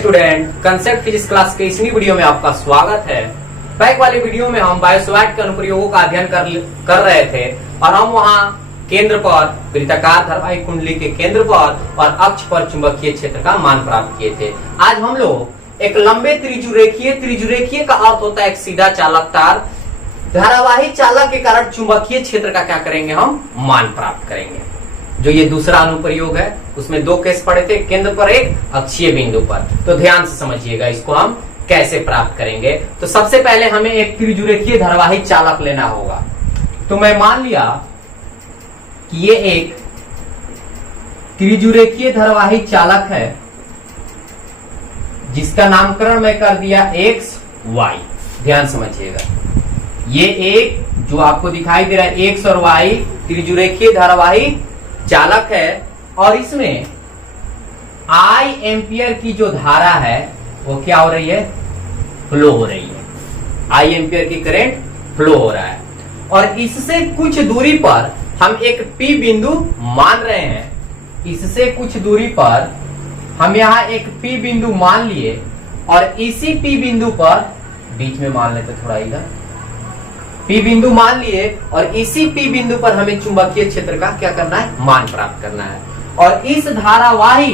Student, concept physics class के इस video में आपका स्वागत है। बैक वाले वीडियो में हम बायोस्वाट के अनुप्रयोगों का अध्ययन कर रहे थे और हम वहां केंद्र पर वृत्ताकार धारावाहिक कुंडली के केंद्र पर और अक्ष पर चुंबकीय क्षेत्र का मान प्राप्त किए थे। आज हम लोग एक लंबे त्रिजुरेखीय का अर्थ होता है एक सीधा चालक तार, धारावाही चालक के कारण चुंबकीय क्षेत्र का क्या करेंगे, हम मान प्राप्त करेंगे। जो ये दूसरा अनुप्रयोग है उसमें दो केस पड़े थे, केंद्र पर एक, अक्षीय बिंदु पर। तो ध्यान से समझिएगा इसको हम कैसे प्राप्त करेंगे। तो सबसे पहले हमें एक त्रिजुरेखीय धारावाही चालक लेना होगा। तो मैं मान लिया कि ये एक त्रिजुरेखीय धारावाही चालक है जिसका नामकरण मैं कर दिया एक्स वाई। ध्यान समझिएगा, ये एक जो आपको दिखाई दे रहा है एक्स और वाई त्रिजुरेखीय धारावाही चालक है और इसमें आई एम्पियर की जो धारा है वो क्या हो रही है, फ्लो हो रही है। आई एम्पियर की करंट फ्लो हो रहा है और इससे कुछ दूरी पर हम एक पी बिंदु मान रहे हैं। इससे कुछ दूरी पर हम यहां एक पी बिंदु मान लिए और इसी पी बिंदु पर, बीच में मान लेते थोड़ा इधर, पी बिंदु मान लिए और इसी पी बिंदु पर हमें चुंबकीय क्षेत्र का क्या करना है, मान प्राप्त करना है। और इस धारावाही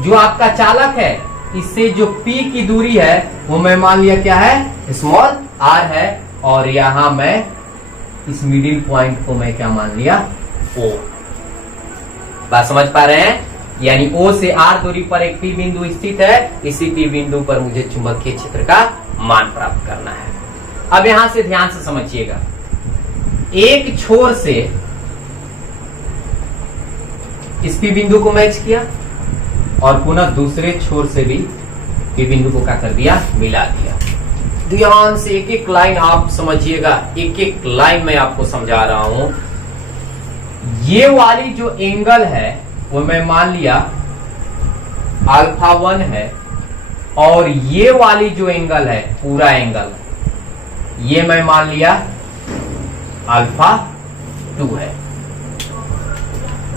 जो आपका चालक है, इससे जो पी की दूरी है वो मैं मान लिया क्या है, स्मॉल आर है। और यहां मैं इस मिडिल पॉइंट को मैं क्या मान लिया, ओ। बात समझ पा रहे हैं? यानी ओ से आर दूरी पर एक पी बिंदु स्थित है, इसी पी बिंदु पर मुझे चुंबकीय क्षेत्र का मान प्राप्त करना है। अब यहां से ध्यान से समझिएगा, एक छोर से इस पी बिंदु को मैच किया और पुनः दूसरे छोर से भी पी बिंदु को क्या कर दिया, मिला दिया। ध्यान से एक एक लाइन आप समझिएगा, एक एक लाइन मैं आपको समझा रहा हूं। ये वाली जो एंगल है वो मैं मान लिया अल्फा 1 है और ये वाली जो एंगल है, पूरा एंगल, ये मैं मान लिया अल्फा 2 है।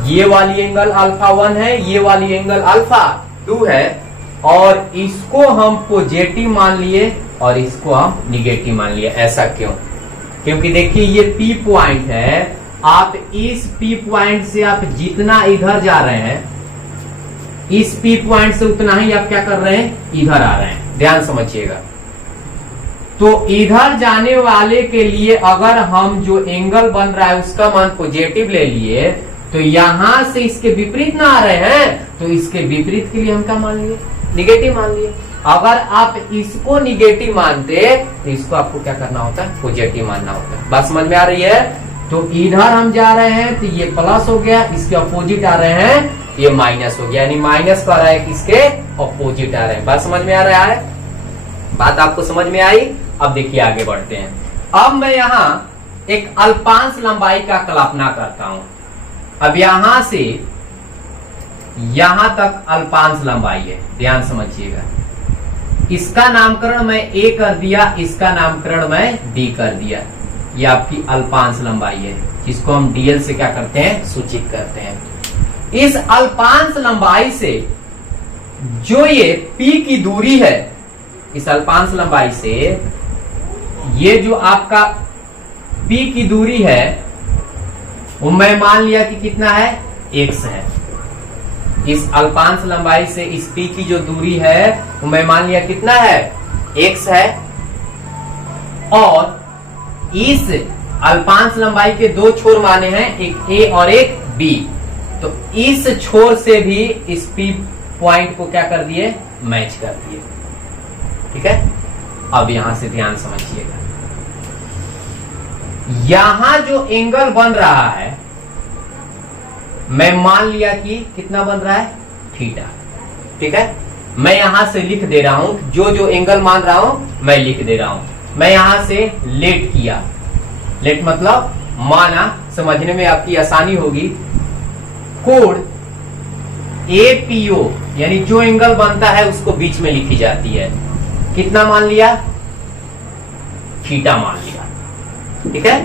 ये वाली एंगल अल्फा 1 है, ये वाली एंगल अल्फा 2 है और इसको हम पॉजिटिव मान लिए और इसको हम निगेटिव मान लिए। ऐसा क्यों? क्योंकि देखिए ये पी पॉइंट है, आप इस पी पॉइंट से आप जितना इधर जा रहे हैं, इस पी पॉइंट से उतना ही आप क्या कर रहे हैं, इधर आ रहे हैं। ध्यान समझिएगा। तो इधर जाने वाले के लिए अगर हम जो एंगल बन रहा है उसका मान पॉजिटिव ले लिए तो यहां से इसके विपरीत ना आ रहे हैं, तो इसके विपरीत के लिए हम क्या मान लिए, निगेटिव मान लिए। अगर आप इसको निगेटिव मानते तो इसको आपको क्या करना होता है, पॉजिटिव मानना होता है। बात समझ में आ रही है? तो इधर हम जा रहे हैं तो ये प्लस हो गया, इसके अपोजिट आ रहे हैं ये माइनस हो गया, यानी माइनस कर रहा है किसके, अपोजिट आ रहे हैं। बात समझ में आ रहा है? बात आपको समझ में आई? अब देखिए आगे बढ़ते हैं। अब मैं यहां एक अल्पांश लंबाई का कल्पना करता हूं। अब यहां से यहां तक अल्पांश लंबाई है। ध्यान समझिएगा, इसका नामकरण मैं ए कर दिया, इसका नामकरण मैं डी कर दिया। ये आपकी अल्पांश लंबाई है जिसको हम डीएल से क्या करते हैं, सूचित करते हैं। इस अल्पांश लंबाई से जो ये पी की दूरी है, इस अल्पांश लंबाई से ये जो आपका पी की दूरी है वो मैं मान लिया कि कितना है, x है। इस अल्पांश लंबाई से इस पी की जो दूरी है वो मैं मान लिया कितना है, x है। और इस अल्पांश लंबाई के दो छोर माने हैं, एक a और एक b। तो इस छोर से भी इस p पॉइंट को क्या कर दिए, मैच कर दिए। ठीक है? अब यहां से ध्यान समझिएगा, यहां जो एंगल बन रहा है मैं मान लिया कि कितना बन रहा है, थीटा। ठीक है? मैं यहां से लिख दे रहा हूं, जो जो एंगल मान रहा हूं मैं लिख दे रहा हूं। मैं यहां से लेट किया, लेट मतलब माना, समझने में आपकी आसानी होगी। कोण एपीओ यानी जो एंगल बनता है उसको बीच में लिखी जाती है। कितना मान लिया, थीटा मान लिया। ठीक है?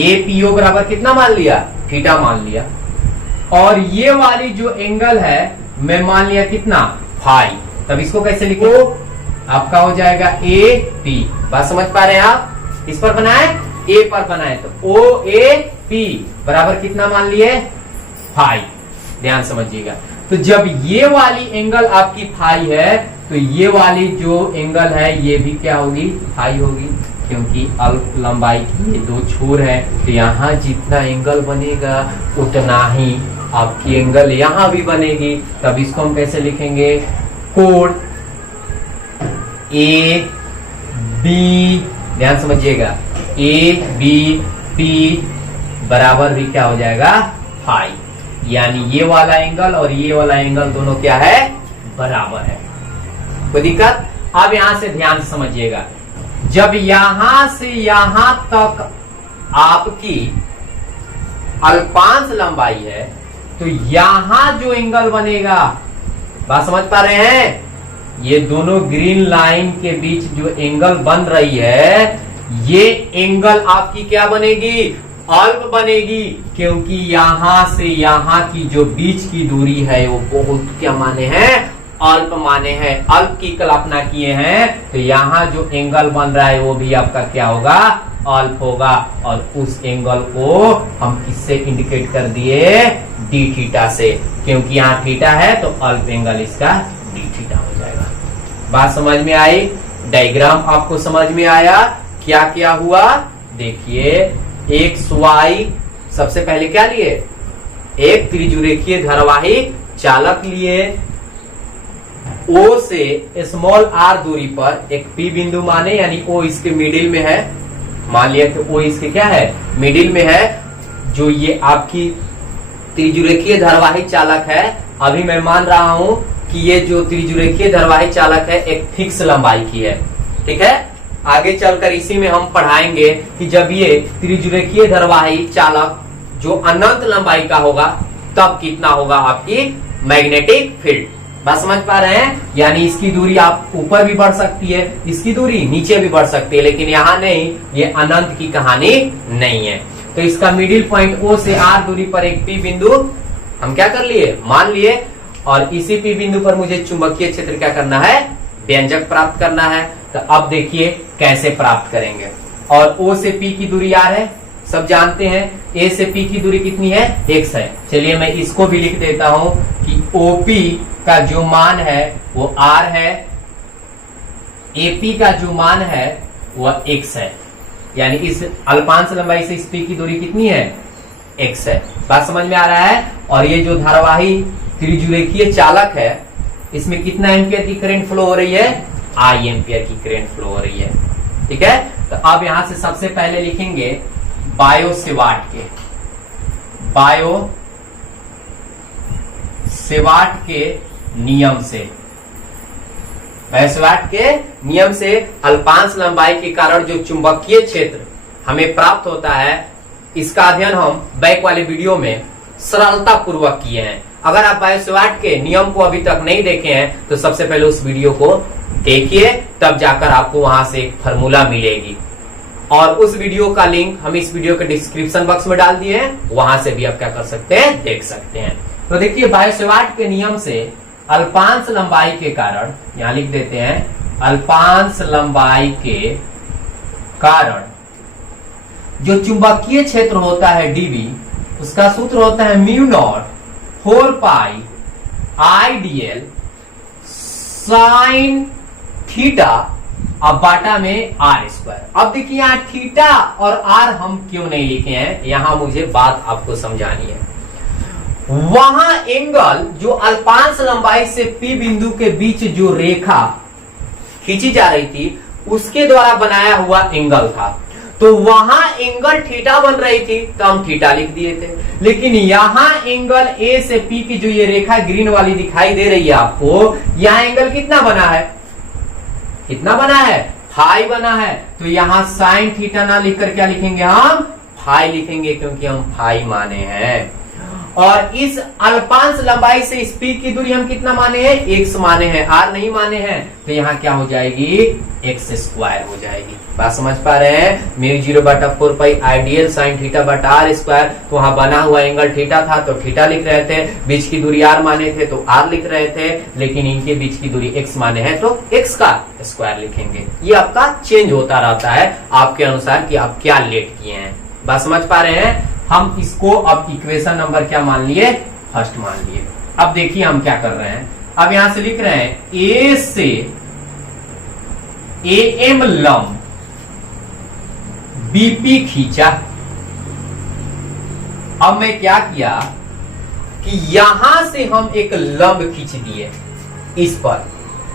एपीओ बराबर कितना मान लिया, थीटा मान लिया। और ये वाली जो एंगल है मैं मान लिया कितना, फाई। तब इसको कैसे लिखो, आपका हो जाएगा ए पी। बात समझ पा रहे हैं आप, इस पर बनाए ए पर बनाए तो ओ ए पी बराबर कितना मान लिए 5। ध्यान समझिएगा, तो जब ये वाली एंगल आपकी फाई है तो ये वाली जो एंगल है ये भी क्या होगी, फाई होगी, क्योंकि अल्प लंबाई की ये दो छोर है। तो यहाँ जितना एंगल बनेगा उतना ही आपकी एंगल यहाँ भी बनेगी। तब इसको हम कैसे लिखेंगे, कोण ए बी, ध्यान समझिएगा, ए बी पी बराबर भी क्या हो जाएगा 5, यानी ये वाला एंगल और ये वाला एंगल दोनों क्या है, बराबर है। कोई दिक्कत? अब यहां से ध्यान से समझिएगा, जब यहां से यहां तक आपकी अल्पांश लंबाई है तो यहां जो एंगल बनेगा, बात समझ पा रहे हैं, ये दोनों ग्रीन लाइन के बीच जो एंगल बन रही है ये एंगल आपकी क्या बनेगी, अल्प बनेगी, क्योंकि यहां से यहां की जो बीच की दूरी है वो बहुत क्या माने हैं, अल्प माने हैं। अल्प की कल्पना किए हैं तो यहां जो एंगल बन रहा है वो भी आपका क्या होगा, अल्प होगा। और उस एंगल को हम किससे इंडिकेट कर दिए, डी थीटा से, क्योंकि यहाँ थीटा है तो अल्प एंगल इसका डी थीटा हो जाएगा। बात समझ में आई, डायग्राम आपको समझ में आया, क्या क्या हुआ देखिए। एक्स वाई सबसे पहले क्या लिए, एक त्रिज्यरेखीय धारावाहिक चालक लिए, O से स्मॉल r दूरी पर एक P बिंदु माने, यानी O इसके मिडिल में है, मान लिया कि O इसके क्या है, मिडिल में है। जो ये आपकी त्रिज्यरेखीय धारावाहिक चालक है, अभी मैं मान रहा हूं कि ये जो त्रिज्यरेखीय धारावाहिक चालक है एक फिक्स लंबाई की है, ठीक है। आगे चलकर इसी में हम पढ़ाएंगे कि जब ये त्रिज्यरेखीय धारावाहिक चालक जो अनंत लंबाई का होगा तब कितना होगा आपकी मैग्नेटिक फील्ड। बात समझ पा रहे हैं, यानी इसकी दूरी आप ऊपर भी बढ़ सकती है, इसकी दूरी नीचे भी बढ़ सकती है, लेकिन यहाँ नहीं, ये अनंत की कहानी नहीं है। तो इसका मिडिल पॉइंट O से R दूरी पर एक P बिंदु हम क्या कर लिए, मान लिए, और इसी P बिंदु पर मुझे चुंबकीय क्षेत्र क्या करना है, व्यंजक प्राप्त करना है। तो अब देखिए कैसे प्राप्त करेंगे। और O से P की दूरी R है, सब जानते हैं। A से P की दूरी कितनी है, x है। चलिए मैं इसको भी लिख देता हूं कि OP का जो मान है वो R है, AP का जो मान है वह x है, यानी इस अल्पांश लंबाई से इस P की दूरी कितनी है, x है। बात समझ में आ रहा है। और ये जो धारावाही त्रिज्यरेखीय चालक है इसमें कितना एम्पियर की करंट फ्लो हो रही है, I एम्पियर की करंट फ्लो हो रही है, ठीक है। तो अब यहां से सबसे पहले लिखेंगे बायो-सेवार्ट के नियम से। बायो-सेवार्ट के नियम से अल्पांश लंबाई के कारण जो चुंबकीय क्षेत्र हमें प्राप्त होता है, इसका अध्ययन हम बैक वाले वीडियो में सरलता पूर्वक किए हैं। अगर आप बायो-सेवार्ट के नियम को अभी तक नहीं देखे हैं तो सबसे पहले उस वीडियो को देखिए, तब जाकर आपको वहां से एक फॉर्मूला मिलेगी। और उस वीडियो का लिंक हम इस वीडियो के डिस्क्रिप्शन बॉक्स में डाल दिए हैं, वहां से भी आप क्या कर सकते हैं, देख सकते हैं। तो देखिए बायो-सेवार्ट के नियम से अल्पांश लंबाई के कारण, यहां लिख देते हैं, अल्पांश लंबाई के कारण जो चुंबकीय क्षेत्र होता है dB, उसका सूत्र होता है म्यू नॉट 4 पाई IDL साइन थीटा अब बाटा में R स्क्वायर। अब देखिए यहाँ थीटा और R हम क्यों नहीं लिखे हैं, यहां मुझे बात आपको समझानी है। वहां एंगल जो अल्पांश लंबाई से P बिंदु के बीच जो रेखा खींची जा रही थी उसके द्वारा बनाया हुआ एंगल था, तो वहां एंगल थीटा बन रही थी तो हम थीटा लिख दिए थे। लेकिन यहां एंगल A से P की जो ये रेखा ग्रीन वाली दिखाई दे रही है आपको, यहां एंगल कितना बना है, कितना बना है, फाई बना है। तो यहां साइन थीटा ना लिखकर क्या लिखेंगे, हम फाई लिखेंगे, क्योंकि हम फाई माने हैं। और इस अल्पांश लंबाई से इस पी की दूरी हम कितना माने हैं, x माने हैं, r नहीं माने हैं। तो यहाँ क्या हो जाएगी, x स्क्वायर हो जाएगी। बात समझ पा रहे हैं। म्यू 0/4 पाई आइडियल साइन थीटा बटा आर स्क्वायर। तो वहां बना हुआ एंगल थीटा था तो थीटा लिख रहे थे, बीच की दूरी r माने थे तो r लिख रहे थे, लेकिन इनके बीच की दूरी x माने हैं तो x का स्क्वायर लिखेंगे। ये आपका चेंज होता रहता है आपके अनुसार कि आप क्या लेट किए हैं। बात समझ पा रहे हैं। हम इसको अब इक्वेशन नंबर क्या मान लिए, फर्स्ट मान लिए। अब देखिए हम क्या कर रहे हैं, अब यहां से लिख रहे हैं ए से AM लंब BP खींचा। अब मैं क्या किया कि यहां से हम एक लंब खींच दिए इस पर,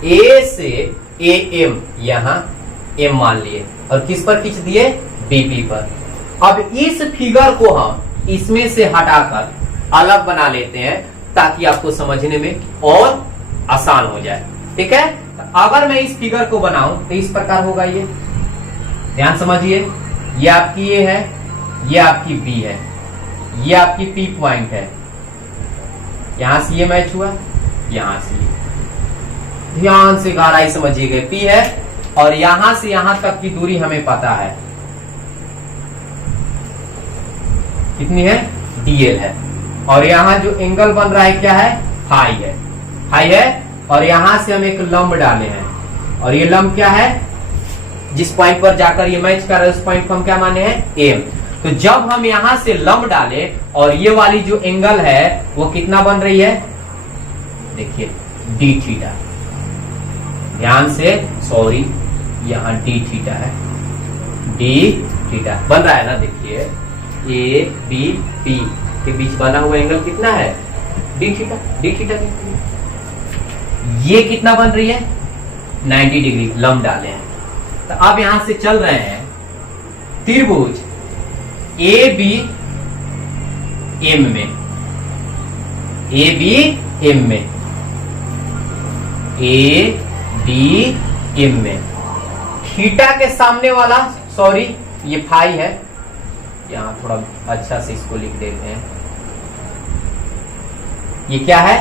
A से AM यहां M मान लिए और किस पर खींच दिए, BP पर। अब इस फिगर को हम इसमें से हटाकर अलग बना लेते हैं ताकि आपको समझने में और आसान हो जाए। ठीक है, अगर मैं इस फिगर को बनाऊं तो इस प्रकार होगा। ये ध्यान समझिए, ये आपकी ए है, ये आपकी बी है, ये आपकी पी पॉइंट है, यहां से ये मैच हुआ, यहां से ये। ध्यान से गहराई समझिएगा, पी है और यहां से यहां तक की दूरी हमें पता है कितनी है, डीएल है। और यहां जो एंगल बन रहा है क्या है, फाई है, फाई है। और यहां से हम एक लंब डाले हैं और ये लंब क्या है, जिस पॉइंट पर जाकर ये मैच कर रहा है उस पॉइंट को हम क्या माने हैं, एम। तो जब हम यहां से लंब डाले और ये वाली जो एंगल है वो कितना बन रही है, देखिए डी थीटा। ध्यान से, सॉरी यहां डी थीटा है, डी थीटा बन रहा है ना। देखिए ए बी पी के बीच बना हुआ एंगल कितना है, डी थीटा। डी थीटा ये कितना बन रही है, 90 डिग्री लंब डाले हैं। तो अब यहां से चल रहे हैं त्रिभुज ए बी एम में, ए बी एम में, ए बी एम में। थीटा के सामने वाला, सॉरी ये फाई है, यहां थोड़ा अच्छा से इसको लिख देते हैं, ये क्या है,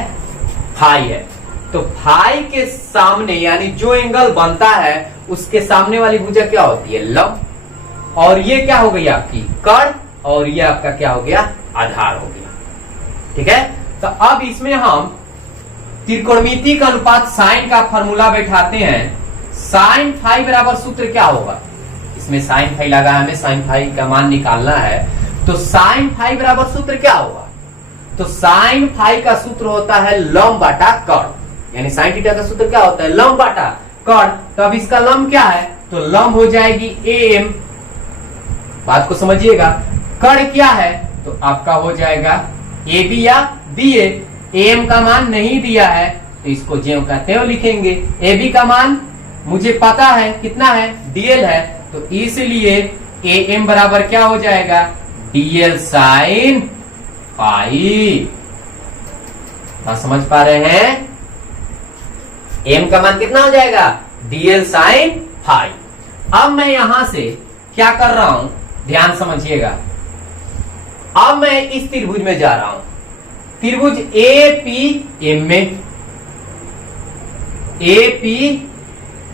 फाई है। तो फाई के सामने यानी जो एंगल बनता है उसके सामने वाली भुजा क्या होती है, लंब। और ये क्या हो गई आपकी कर्ण, और ये आपका क्या हो गया, आधार हो गया। ठीक है, तो अब इसमें हम त्रिकोणमिति का अनुपात साइन का फॉर्मूला बैठाते हैं। साइन फाई बराबर सूत्र क्या होगा, इसमें साइन फाई लगा है, हमें साइन फाई का मान निकालना है। तो साइन फाई बराबर सूत्र क्या होगा, तो साइन फाई का सूत्र होता है लंब बटा कर्ण, यानी साइन थीटा का सूत्र क्या होता है, लंब बटा कर्ण। तो अब इसका लंब क्या है, तो लंब हो जाएगी एम। बात को समझिएगा, कर्ण क्या है तो आपका हो जाएगा ए बी या बी ए। एम का मान नहीं दिया है तो इसको ज्यों का त्यों लिखेंगे। ए बी का मान मुझे पता है कितना है, डीएल है, तो इसलिए ए एम बराबर क्या हो जाएगा, डीएल साइन फाई। समझ पा रहे हैं, एम का मान कितना हो जाएगा, डीएल साइन फाई। अब मैं यहां से क्या कर रहा हूं, ध्यान समझिएगा। अब मैं इस त्रिभुज में जा रहा हूं, त्रिभुज ए पी एम में, ए पी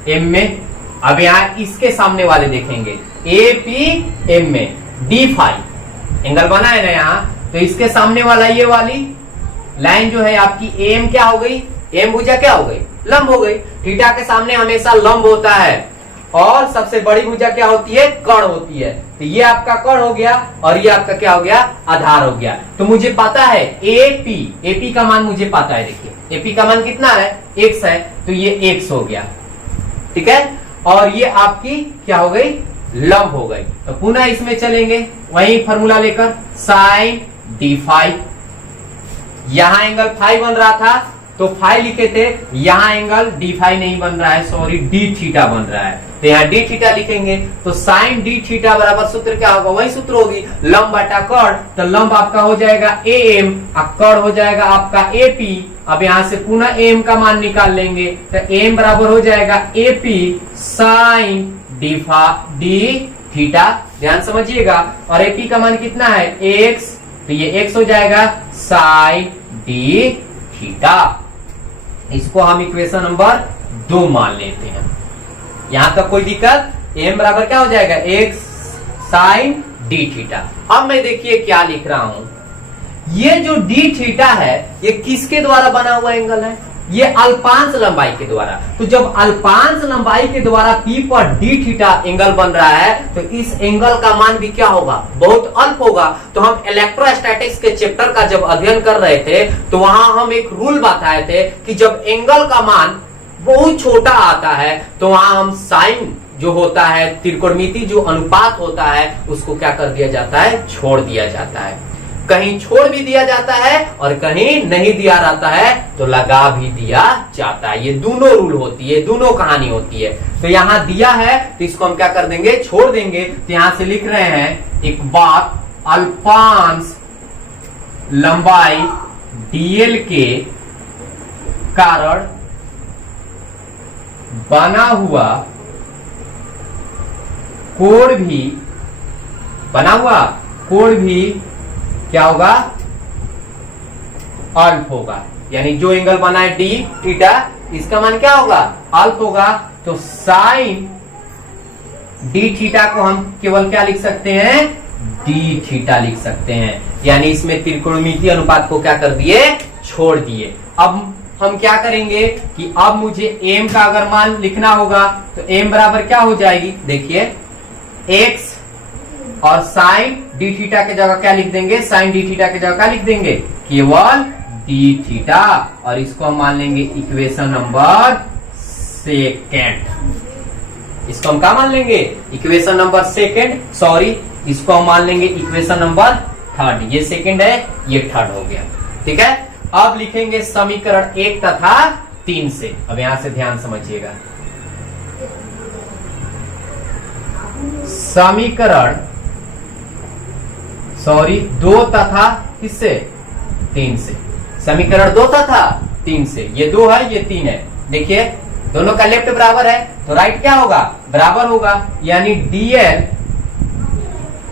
एम में। अब यहां इसके सामने वाले देखेंगे, ए पी एम में डी फाई एंगल बना है ना यहां, तो इसके सामने वाला ये वाली लाइन जो है आपकी एम क्या हो गई, एम भुजा क्या हो गई, लंब हो गई। थीटा के सामने हमेशा लंब होता है और सबसे बड़ी भुजा क्या होती है, कर्ण होती है। तो ये आपका कर्ण हो गया और ये आपका क्या हो गया, आधार हो गया। तो मुझे पता है एपी का मान मुझे पता है, देखिए एपी का मान कितना है, x है, तो ये x हो गया। ठीक है, और ये आपकी क्या हो गई, लंब हो गई। तो पुनः इसमें चलेंगे वही फॉर्मूला लेकर, साइन डी फाई। यहां एंगल फाई बन रहा था तो फाई लिखे थे, यहां एंगल डी फाई नहीं बन रहा है, सॉरी डी थीटा बन रहा है, तो यहाँ डी थीटा लिखेंगे। तो साइन डी थीटा बराबर सूत्र क्या होगा, वही सूत्र होगी, लंब बटा कर्ण। तो लंब आपका हो जाएगा ए एम और कर्ण हो जाएगा आपका ए पी। अब यहां से पुनः एम का मान निकाल लेंगे, तो एम बराबर हो जाएगा A P sine D theta. ध्यान समझिएगा, और एपी का मान कितना है, एक्स तो ये x हो जाएगा साइन डी थीटा। इसको हम इक्वेशन नंबर 2 मान लेते हैं। यहां तक कोई दिक्कत? m बराबर क्या हो जाएगा? x sine D theta. अब मैं देखिए क्या लिख रहा हूं, ये जो डी थीटा है ये किसके द्वारा बना हुआ एंगल है? ये अल्पांश लंबाई के द्वारा। तो जब अल्पांश लंबाई के द्वारा P पर डी थीटा एंगल बन रहा है तो इस एंगल का मान भी क्या होगा? बहुत अल्प होगा। तो हम इलेक्ट्रोस्टैटिक्स के चैप्टर का जब अध्ययन कर रहे थे तो वहां हम एक रूल बताए थे कि जब एंगल का मान बहुत छोटा आता है तो वहां हम साइन जो होता है, त्रिकोणमिति जो अनुपात होता है, उसको क्या कर दिया जाता है? छोड़ दिया जाता है। कहीं छोड़ भी दिया जाता है और कहीं नहीं दिया जाता है तो लगा भी दिया जाता है। ये दोनों रूल होती है, दोनों कहानी होती है। तो यहां दिया है तो इसको हम क्या कर देंगे? छोड़ देंगे। तो यहां से लिख रहे हैं एक बात, अल्पांश लंबाई डीएल के कारण बना हुआ कोण भी क्या होगा? अल्प होगा। यानी जो एंगल बना है डी थीटा, इसका मान क्या होगा? अल्प होगा। तो साइन डी थीटा को हम केवल क्या लिख सकते हैं? डी थीटा लिख सकते हैं। यानी इसमें त्रिकोणमितीय अनुपात को क्या कर दिए? छोड़ दिए। अब हम क्या करेंगे कि अब मुझे m का अगर मान लिखना होगा तो m बराबर क्या हो जाएगी? देखिए x और साइन डी थीटा के जगह क्या लिख देंगे? साइन डी थीटा के जगह क्या लिख देंगे? केवल डी थीटा। और इसको हम मान लेंगे इक्वेशन नंबर 2। इसको हम क्या मान लेंगे? Equation number 2। सॉरी, इसको हम मान लेंगे इक्वेशन नंबर 3। ये सेकंड है, ये 3 हो गया। ठीक है। अब लिखेंगे समीकरण 1 तथा 3 से। अब यहां से ध्यान समझिएगा, समीकरण 2 तथा किससे? 3 से। समीकरण 2 तथा 3 से। ये 2 है, ये 3 है। देखिए दोनों का लेफ्ट बराबर है तो राइट क्या होगा? बराबर होगा। यानी डीएल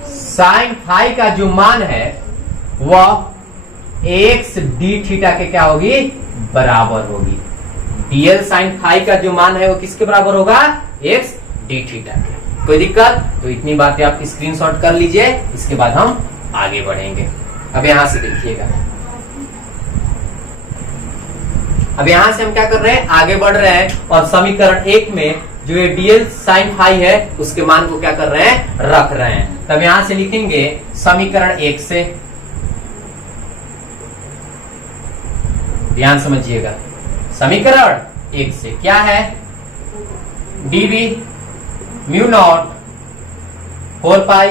साइन फाई का जो मान है वह एक्स डी थीटा के क्या होगी? बराबर होगी। डीएल साइन फाई का जो मान है वो किसके बराबर होगा? एक्स डी थीटा के। कोई दिक्कत? तो इतनी बातें आप स्क्रीनशॉट कर लीजिए, इसके बाद हम आगे बढ़ेंगे। अब यहां से देखिएगा, अब यहां से हम क्या कर रहे हैं? आगे बढ़ रहे हैं और समीकरण 1 में जो ये डीएल साइन फाई है उसके मान को क्या कर रहे हैं? रख रहे हैं। तब यहां से लिखेंगे समीकरण 1 से, ध्यान समझिएगा, समीकरण 1 से क्या है? D v mu naught 4 pi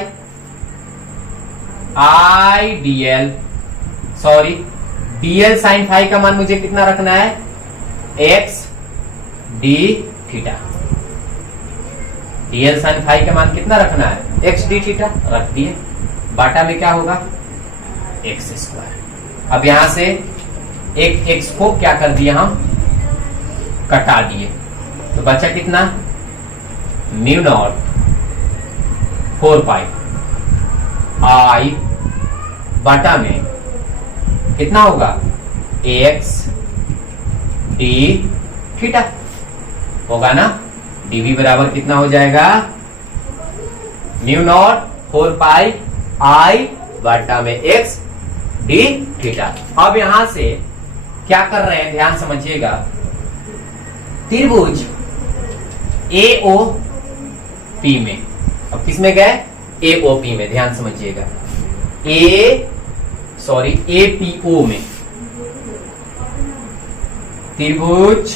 I d l, sorry d l sine phi का मान मुझे कितना रखना है? X d theta. D l sine phi का मान कितना रखना है? एक्स डी थीटा रख दिए। बाटा में क्या होगा? X square. अब यहां से एक एक्स को क्या कर दिया? हम कटा दिए तो बचा कितना? म्यू नॉट 4 पाई आई बटा में कितना होगा? एक्स डी थीटा होगा ना। डीवी बराबर कितना हो जाएगा? म्यू नॉट 4 पाई आई बटा में एक्स डी थीटा। अब यहां से क्या कर रहे हैं? ध्यान समझिएगा, त्रिभुज AOP में, अब किस में गए? AOP में। ध्यान समझिएगा, APO में। त्रिभुज,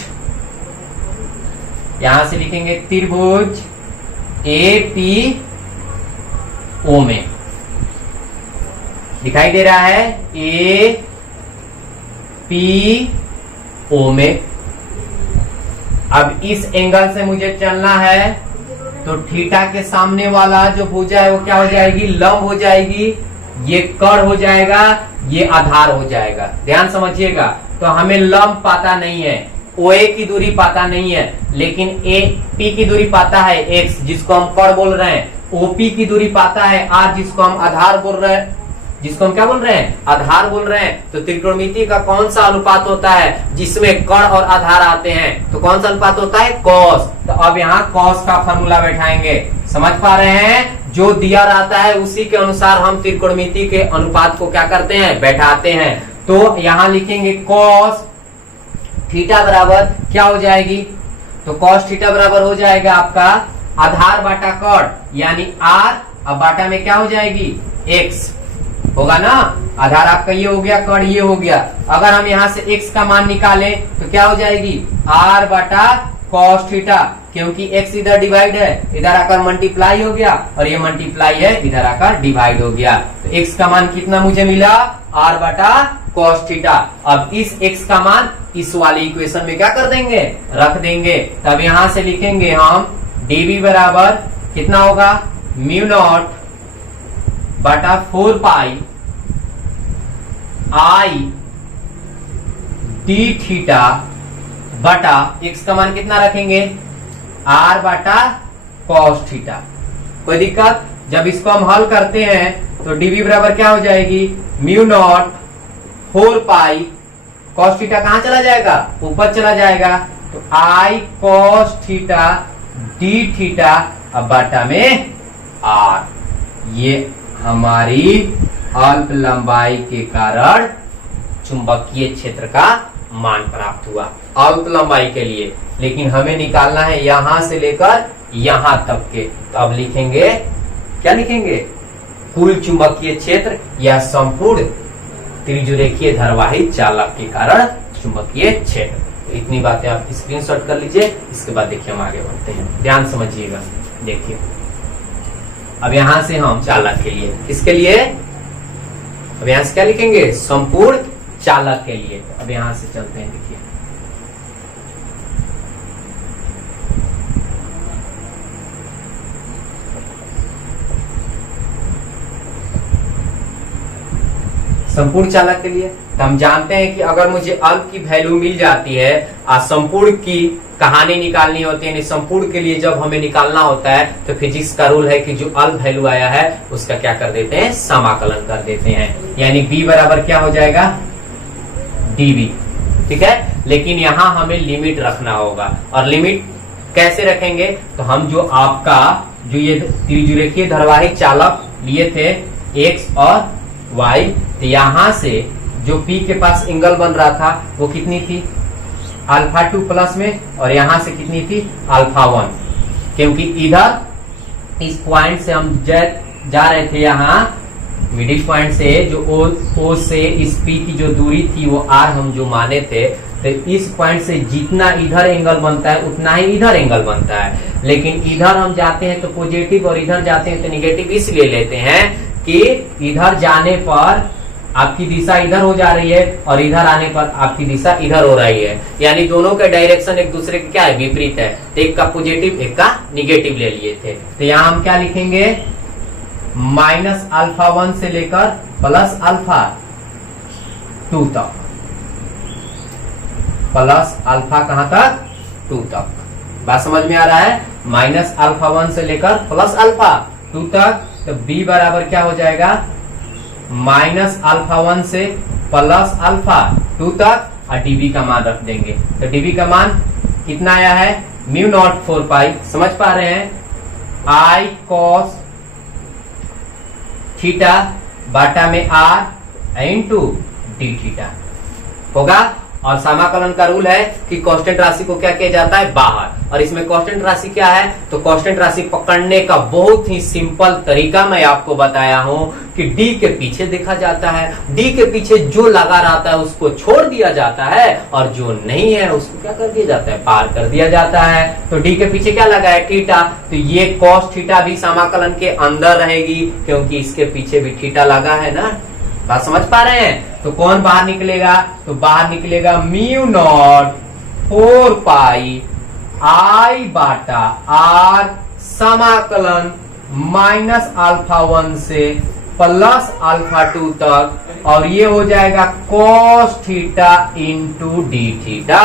यहां से लिखेंगे त्रिभुज APO में। दिखाई दे रहा है? APO में। अब इस एंगल से मुझे चलना है तो थीटा के सामने वाला जो भुजा है वो क्या हो जाएगी? लंब हो जाएगी। ये कर्ण हो जाएगा, ये आधार हो जाएगा। ध्यान समझिएगा, तो हमें लंब पता नहीं है, OA की दूरी पता नहीं है, लेकिन AP की दूरी पता है x, जिसको हम कर्ण बोल रहे हैं। OP की दूरी पता है R, जिसको हम आधार बोल रहे हैं, जिसको हम क्या बोल रहे हैं, आधार बोल रहे हैं। तो त्रिकोणमिति का कौन सा अनुपात होता है जिसमें कण और आधार आते हैं, तो कौन सा अनुपात होता है, कॉस। तो अब यहाँ कॉस का फॉर्मूला बैठाएंगे, समझ पा रहे हैं, जो दिया रहता है उसी के अनुसार हम त्रिकोणमिति के अनुपात को क्या करते हैं, बैठाते हैं। तो यहाँ लिखेंगे कॉस थीटा बराबर क्या हो जाएगी, तो कॉस थीटा बराबर हो जाएगा आपका आधार बाटा कण यानी आर, अब बाटा में क्या हो जाएगी, एक्स होगा ना। आधार आपका ये हो गया, कण ये हो गया। अगर हम यहाँ से एक्स का मान निकालें तो क्या हो जाएगी, आर बाटा कॉस थीटा, क्योंकि एक्स इधर डिवाइड है, इधर आकर मल्टीप्लाई हो गया, और ये मल्टीप्लाई है, इधर आकर डिवाइड हो गया। तो एक्स का मान कितना मुझे मिला, आर बाटा कॉस थीटा। अब इस एक्स का मान इस वाली इक्वेशन में क्या कर देंगे, रख देंगे। तब यहां से लिखेंगे हम डीवी बराबर कितना होगा, म्यू नॉट बटा 4 पाई आई डी थीटा बटा एक्स का मान कितना रखेंगे, आर बाटा कॉस थीटा। कोई दिक्कत, जब इसको हम हल करते हैं तो डीवी बराबर क्या हो जाएगी, mu naught 4 pi cos theta कहां चला जाएगा, ऊपर चला जाएगा, तो I cos theta D theta, अब बाटा में आर। ये हमारी अल्प लंबाई के कारण चुंबकीय क्षेत्र का मान प्राप्त हुआ अल्प लंबाई के लिए। लेकिन हमें निकालना है यहां से लेकर यहां तक के, तो अब लिखेंगे, क्या लिखेंगे, कुल चुंबकीय क्षेत्र या संपूर्ण त्रिजुरेखीय धारावाही चालक के कारण चुंबकीय क्षेत्र। तो इतनी बातें आप स्क्रीनशॉट कर लीजिए। इसके बाद देखिए हम आगे बढ़ते हैं, ध्यान समझिएगा। देखिए अब यहां से हम चालक के लिए, किसके लिए, अब यहां से क्या लिखेंगे, संपूर्ण चालक के लिए। अब यहां से चलते हैं, देखिए संपूर्ण चालक के लिए तो हम जानते हैं कि अगर मुझे अल्प की वैल्यू मिल जाती है और संपूर्ण की कहानी निकालनी होती है, संपूर्ण के लिए जब हमें निकालना होता है तो फिजिक्स का रूल है कि जो अल्प वैल्यू आया है उसका क्या कर देते हैं, समाकलन कर देते हैं। यानी b बराबर क्या हो जाएगा, dv, ठीक है। लेकिन यहाँ हमें लिमिट रखना होगा, और लिमिट कैसे रखेंगे, तो हम जो आपका जो ये त्रिजुरेखीय धारावाही चालक लिए थे x और y, तो यहां से जो P के पास एंगल बन रहा था वो कितनी थी, अल्फा 2 प्लस में, और यहां से कितनी थी, अल्फा 1, क्योंकि इधर इस पॉइंट से हम जा रहे थे, यहाँ मिडिल पॉइंट से जो O से इस P की जो दूरी थी वो R हम जो माने थे, तो इस पॉइंट से जितना इधर एंगल बनता है उतना ही इधर एंगल बनता है। लेकिन इधर हम जाते हैं तो पॉजिटिव और इधर जाते हैं तो निगेटिव इसलिए लेते हैं कि इधर जाने पर आपकी दिशा इधर हो जा रही है और इधर आने पर आपकी दिशा इधर हो रही है, यानी दोनों के डायरेक्शन एक दूसरे के क्या है, विपरीत है। तो एक का पॉजिटिव एक का निगेटिव ले लिए थे। तो यहाँ हम क्या लिखेंगे, माइनस अल्फा 1 से लेकर प्लस अल्फा 2 तक, प्लस अल्फा कहां तक, 2 तक। बात समझ में आ रहा है, माइनस अल्फा 1 से लेकर प्लस अल्फा 2 तक। तो b बराबर क्या हो जाएगा, माइनस अल्फा 1 से प्लस अल्फा 2 तक, और dv का मान रख देंगे। तो dv का मान कितना आया है, म्यू नॉट 4 पाई, समझ पा रहे हैं, आई कॉस थीटा बाटा में r इंटू डी थीटा होगा। और समाकलन का रूल है कि कांस्टेंट राशि को क्या किया जाता है, बाहर। और इसमें कांस्टेंट राशि क्या है, तो कांस्टेंट राशि पकड़ने का बहुत ही सिंपल तरीका मैं आपको बताया हूं कि डी के पीछे देखा जाता है, डी के पीछे जो लगा रहता है उसको छोड़ दिया जाता है, और जो नहीं है उसको क्या कर दिया जाता है, पार कर दिया जाता है। तो डी के पीछे क्या लगा है, थीटा, तो ये कॉस थीटा भी समाकलन के अंदर रहेगी, क्योंकि इसके पीछे भी थीटा लगा है ना। बात समझ पा रहे हैं। तो कौन बाहर निकलेगा, तो बाहर निकलेगा म्यू नॉट 4 पाई आई बाटा आर समाकलन माइनस अल्फा 1 से प्लस अल्फा 2 तक, और ये हो जाएगा cos theta into D theta.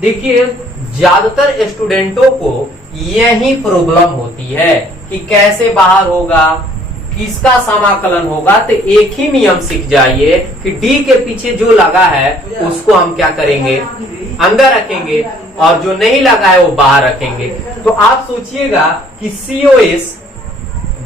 देखिए ज्यादातर स्टूडेंटों को यही प्रॉब्लम होती है कि कैसे बाहर होगा, किसका समाकलन होगा, तो एक ही नियम सीख जाइए कि डी के पीछे जो लगा है उसको हम क्या करेंगे, अंदर रखेंगे, और जो नहीं लगा है वो बाहर रखेंगे। तो आप सोचिएगा कि COS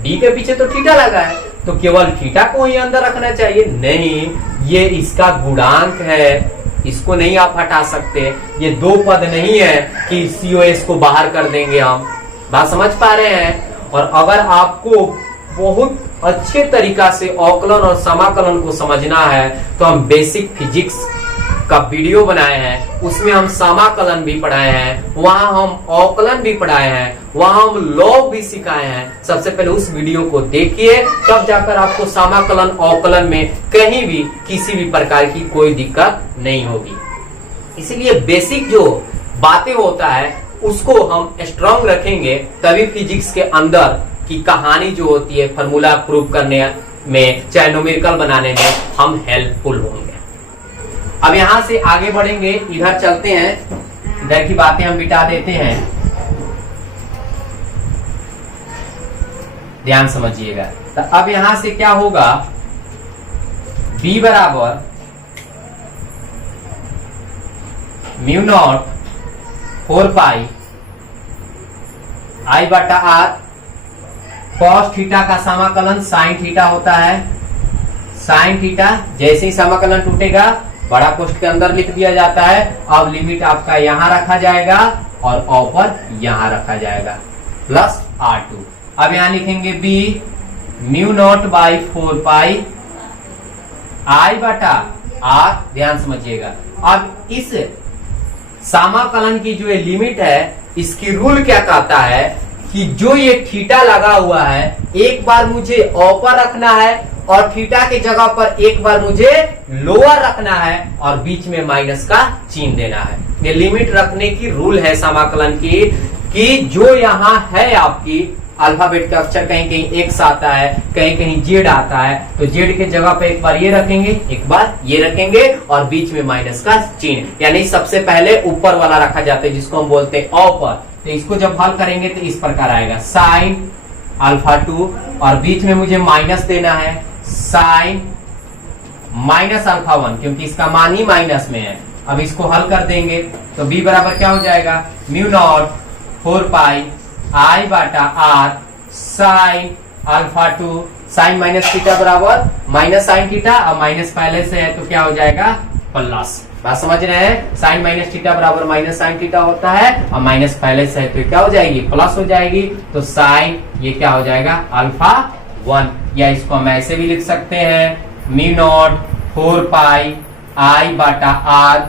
डी के पीछे तो थीटा लगा है, तो केवल थीटा को ही अंदर रखना चाहिए। नहीं, ये इसका गुणांक है, इसको नहीं आप हटा सकते। ये दो पद नहीं है कि COS को बाहर कर देंगे हम। बात समझ पा रहे हैं? और अगर आपको बहुत अच्छे तरीका से अवकलन और समाकलन को समझना है तो हम बेसिक फिजिक्स का वीडियो बनाए हैं, उसमें हम समाकलन भी पढ़ाए हैं, वहां हम अवकलन भी पढ़ाए हैं, वहां हम लॉग भी सिखाए हैं। सबसे पहले उस वीडियो को देखिए, तब जाकर आपको समाकलन अवकलन में कहीं भी किसी भी प्रकार की कोई दिक्कत नहीं होगी। इसलिए बेसिक जो बातें होता है उसको हम स्ट्रांग रखेंगे, तभी फिजिक्स के अंदर की कहानी जो होती है फॉर्मूला प्रूव करने में, चाहे न्यूमेरिकल बनाने में हम हेल्पफुल होंगे। अब यहां से आगे बढ़ेंगे, इधर चलते हैं, इधर की बातें हम मिटा देते हैं, ध्यान समझिएगा। तो अब यहां से क्या होगा, B बराबर म्यू नॉट 4 पाई I बटा आर कॉस थीटा का समाकलन साइन थीटा होता है। साइन थीटा जैसे ही समाकलन टूटेगा बड़ा कोष्ठ के अंदर लिख दिया जाता है। अब लिमिट आपका यहां रखा जाएगा और ऑपर यहां रखा जाएगा, प्लस R2। अब यहां लिखेंगे B mu naught by 4 pi I बटा R, ध्यान समझिएगा। अब इस समाकलन की जो ये लिमिट है, इसकी रूल क्या कहता है कि जो ये थीटा लगा हुआ है, एक बार मुझे ऑपर रखना है और थीटा की जगह पर एक बार मुझे लोअर रखना है और बीच में माइनस का चिन्ह देना है। ये लिमिट रखने की रूल है समाकलन की, कि जो यहाँ है आपकी अल्फाबेट का अक्षर कहीं कहीं एक्स आता है, कहीं कहीं जेड आता है, तो जेड के जगह पे एक बार ये रखेंगे, एक बार ये रखेंगे और बीच में माइनस का चिन्ह, यानी सबसे पहले ऊपर वाला रखा जाता है जिसको हम बोलते हैं ऑपर। तो इसको जब हल करेंगे तो इस प्रकार आएगा साइन अल्फा 2 और बीच में मुझे माइनस देना है साइन माइनस अल्फा 1, क्योंकि इसका मान ही माइनस में है। अब इसको हल कर देंगे तो b बराबर क्या हो जाएगा, म्यू नॉट 4 पाई I बाटा R sine alpha 2, sine minus theta बराबर माइनस साइन थीटा, अब माइनस पहले से है तो क्या हो जाएगा प्लस। बात समझ रहे हैं, साइन माइनस थीटा बराबर माइनस साइन थीटा होता है और माइनस पहले से है तो क्या हो जाएगी प्लस हो जाएगी। तो साइन ये क्या हो जाएगा अल्फा 1, या इसको हम ऐसे भी लिख सकते हैं म्यू नॉट 4 पाई I बाटा R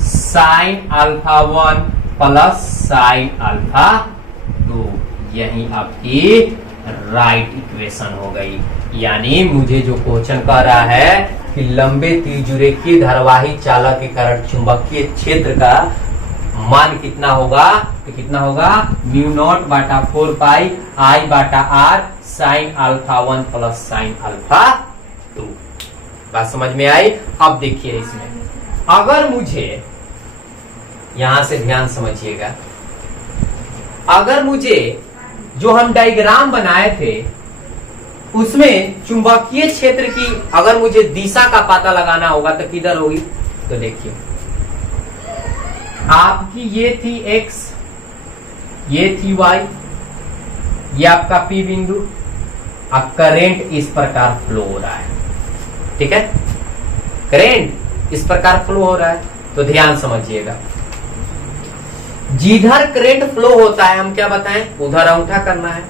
sine alpha 1 plus sine alpha 2, यही आपकी राइट इक्वेशन हो गई। यानी मुझे जो क्वेश्चन कह रहा है कि लंबे त्रिज्युरेखीय धारावाही चालक के कारण चुंबकीय क्षेत्र का मान कितना होगा, तो कितना होगा म्यू नॉट बाटा 4 पाई I बाटा R sine alpha 1 plus sine alpha 2। बात समझ में आई? अब देखिए इसमें अगर मुझे यहां से ध्यान समझिएगा, अगर मुझे जो हम डायग्राम बनाए थे उसमें चुंबकीय क्षेत्र की अगर मुझे दिशा का पता लगाना होगा तो किधर होगी, तो देखिए आपकी ये थी x, ये थी y, ये आपका P बिंदु, अब करेंट इस प्रकार फ्लो हो रहा है, ठीक है, करेंट इस प्रकार फ्लो हो रहा है। तो ध्यान समझिएगा, जिधर करंट फ्लो होता है हम क्या बताएं, उधर अंगूठा करना है,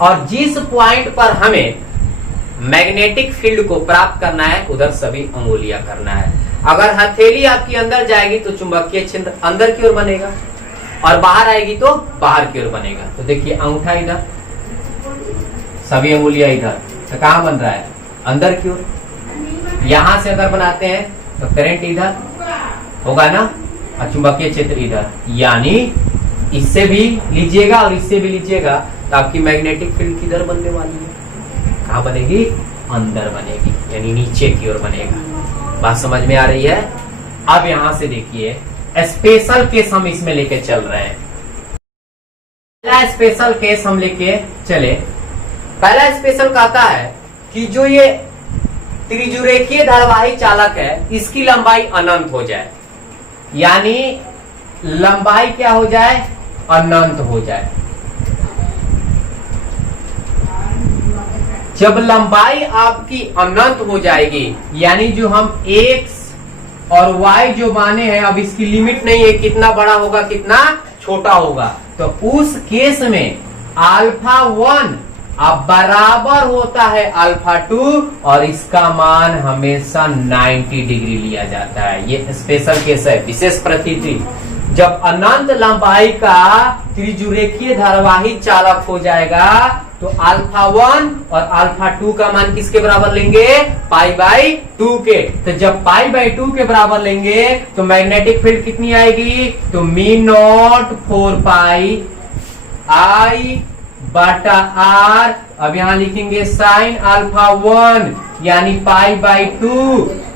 और जिस पॉइंट पर हमें मैग्नेटिक फील्ड को प्राप्त करना है उधर सभी अंगुलियां करना है। अगर हथेली आपकी अंदर जाएगी तो चुंबकीय क्षेत्र अंदर की ओर बनेगा और बाहर आएगी तो बाहर की ओर बनेगा। तो देखिए अंगूठा इधर, सभी अंगुलियां इधर, तो कहां बन रहा है अंदर की ओर। यहां से अगर बनाते हैं तो करंट इधर होगा ना और चुंबकीय क्षेत्र इधर, यानी इससे भी लीजिएगा और इससे भी लीजिएगा तो आपकी मैग्नेटिक फील्ड किधर बनने वाली है, कहां बनेगी, अंदर बनेगी, यानी नीचे की ओर बनेगा। बात समझ में आ रही है? अब यहां से देखिए स्पेशल केस हम इसमें लेके चल रहे हैं। पहला स्पेशल केस हम लेके चले पहला स्पेशल कहता है कि जो ये त्रिजुरेखीय धारावाही चालक है इसकी लंबाई अनंत हो जाए, यानी लंबाई क्या हो जाए, अनंत हो जाए। जब लंबाई आपकी अनंत हो जाएगी, यानी जो हम x और y जो माने हैं, अब इसकी लिमिट नहीं है कितना बड़ा होगा कितना छोटा होगा, तो उस केस में अल्फा 1 अब बराबर होता है अल्फा 2 और इसका मान हमेशा 90 डिग्री लिया जाता है। ये स्पेशल केस है, विशेष परिस्थिति। जब अनंत लंबाई का त्रिजुरेखीय धारावाही चालक हो जाएगा तो अल्फा 1 और अल्फा 2 का मान किसके बराबर लेंगे, पाई बाई 2 के। तो जब पाई बाई 2 के बराबर लेंगे तो मैग्नेटिक फील्ड कितनी आएगी, तो मी नॉट 4 पाई आई बटा आर। अब यहां लिखेंगे साइन अल्फा 1 यानी pi by 2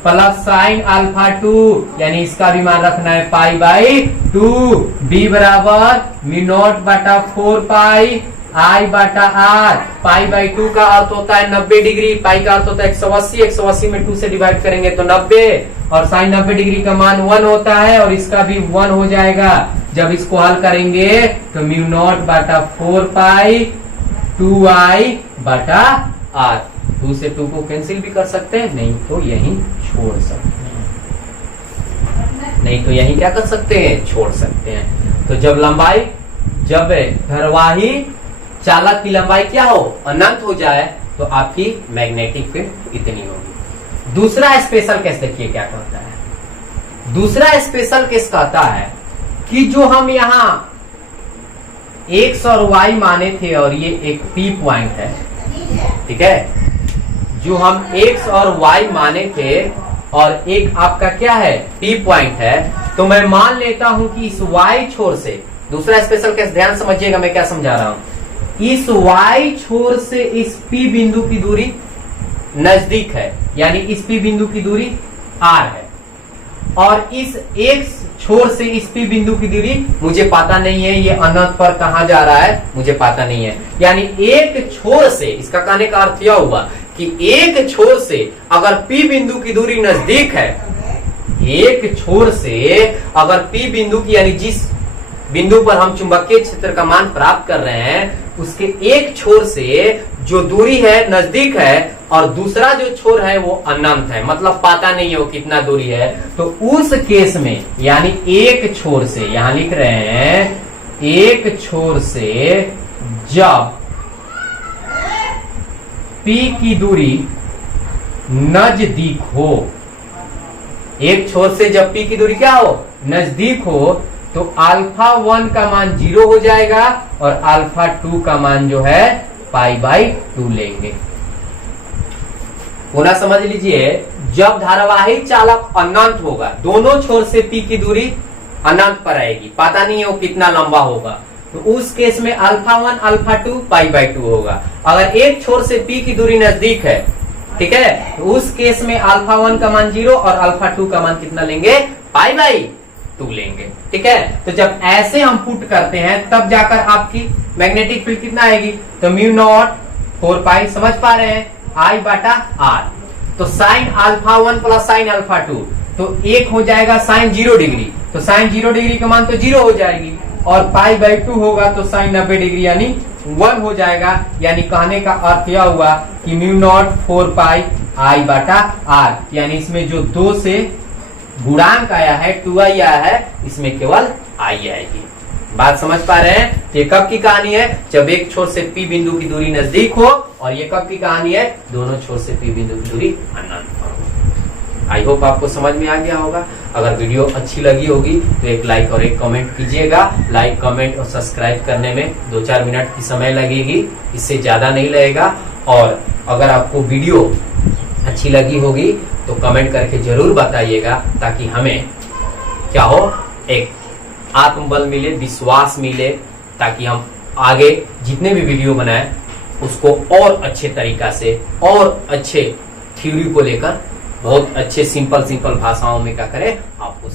plus sine alpha 2 यानी इसका भी मान रखना है पाई बाई 2। बी बराबर मी नॉट बटा 4 पाई आई बटा आर। पाई बाई 2 का अर्थ होता है 90 डिग्री, पाई का अर्थ होता है 180, 180 में 2 से डिवाइड करेंगे तो 90, और साइन 90 डिग्री का मान 1 होता है और इसका भी 1 हो जाएगा। जब इसको हल करेंगे तो म्यू नॉट बटा 4 पाई 2 आई बटा आर। 2 से 2 को कैंसिल भी कर सकते हैं, नहीं तो यहीं छोड़ सकते हैं, नहीं तो यहीं क्या कर सकते हैं, छोड़ सकते हैं। तो जब लंबाई, जब धारावाही चालक की लंबाई क्या हो, अनंत हो जाए, तो आपकी मैग्नेटिक फील्ड इतनी होगी। दूसरा स्पेशल केस देखिए क्या कहता है। दूसरा स्पेशल केस कहता है कि जो हम यहां x और y माने थे और ये एक p पॉइंट है, ठीक है, जो हम x और y माने थे और एक आपका क्या है, p पॉइंट है, तो मैं मान लेता हूं कि इस y छोर से, दूसरा स्पेशल केस ध्यान समझिएगा मैं क्या समझा रहा हूं, इस y छोर से इस p बिंदु की दूरी नजदीक है, यानी इस p बिंदु की दूरी r है, और इस x छोर से इस p बिंदु की दूरी मुझे पता नहीं है, ये अनंत पर कहां जा रहा है मुझे पता नहीं है। यानी एक छोर से, इसका कहने का अर्थ यह हुआ कि एक छोर से अगर p बिंदु की दूरी नजदीक है, एक छोर से अगर p बिंदु की, यानी जिस बिंदु पर हम चुंबकीय क्षेत्र का मान प्राप्त कर रहे हैं उसके एक छोर से जो दूरी है नजदीक है और दूसरा जो छोर है वो अनंत है, मतलब पता नहीं है वो कितना दूरी है, तो उस केस में, यानी एक छोर से, यहां लिख रहे हैं, एक छोर से जब P की दूरी नजदीक हो, एक छोर से जब P की दूरी क्या हो, नजदीक हो, तो अल्फा 1 का मान 0 हो जाएगा और अल्फा 2 का मान जो है पाई बाई 2 लेंगे। पुनः समझ लीजिए, जब धारावाही चालक अनंत होगा, दोनों छोर से P की दूरी अनंत पर आएगी, पता नहीं है वो कितना लंबा होगा, तो उस केस में अल्फा 1 अल्फा 2 पाई बाई 2 होगा। अगर एक छोर से P की दूरी नजदीक है, ठीक है, तो उस केस में अल्फा 1 का मान 0 और अल्फा 2 का मान कितना लेंगे, पाई बाई 2 लेंगे, ठीक है। तो जब ऐसे हम पुट करते हैं तब जाकर आपकी मैग्नेटिक फील्ड कितना आएगी, तो म्यू नॉट 4 पाई, समझ पा रहे हैं, आई बटा आर। तो sign alpha 1 plus sine alpha 2, तो एक हो जाएगा साइन 0 डिग्री, तो साइन 0 डिग्री का मान तो 0 हो जाएगी, और पाई बाई 2 होगा तो साइन 90 डिग्री यानी 1 हो जाएगा। यानी कहने का अर्थ यह हुआ कि म्यू नॉट 4 पाई आई बटा आर, यानी इसमें जो 2 से गुणांक आया है 2i आया है, इसमें केवल i आएगी। बात समझ पा रहे हैं। ये कब की कहानी है, जब एक छोर से P बिंदु की दूरी नजदीक हो, और ये कब की कहानी है, दोनों छोर से P बिंदु की दूरी अनंत हो। आई होप आपको समझ में आ गया होगा। अगर वीडियो अच्छी लगी होगी तो एक लाइक और एक कमेंट कीजिएगा। लाइक, कमेंट और सब्सक्राइब करने में 2-4 मिनट की समय लगेगी, इससे ज्यादा नहीं लगेगा। और अगर आपको वीडियो अच्छी लगी होगी तो कमेंट करके जरूर बताइएगा, ताकि हमें क्या हो, एक आत्मबल मिले, विश्वास मिले, ताकि हम आगे जितने भी वीडियो बनाए उसको और अच्छे तरीका से और अच्छे थ्योरी को लेकर बहुत अच्छे सिंपल भाषाओं में क्या करें आपको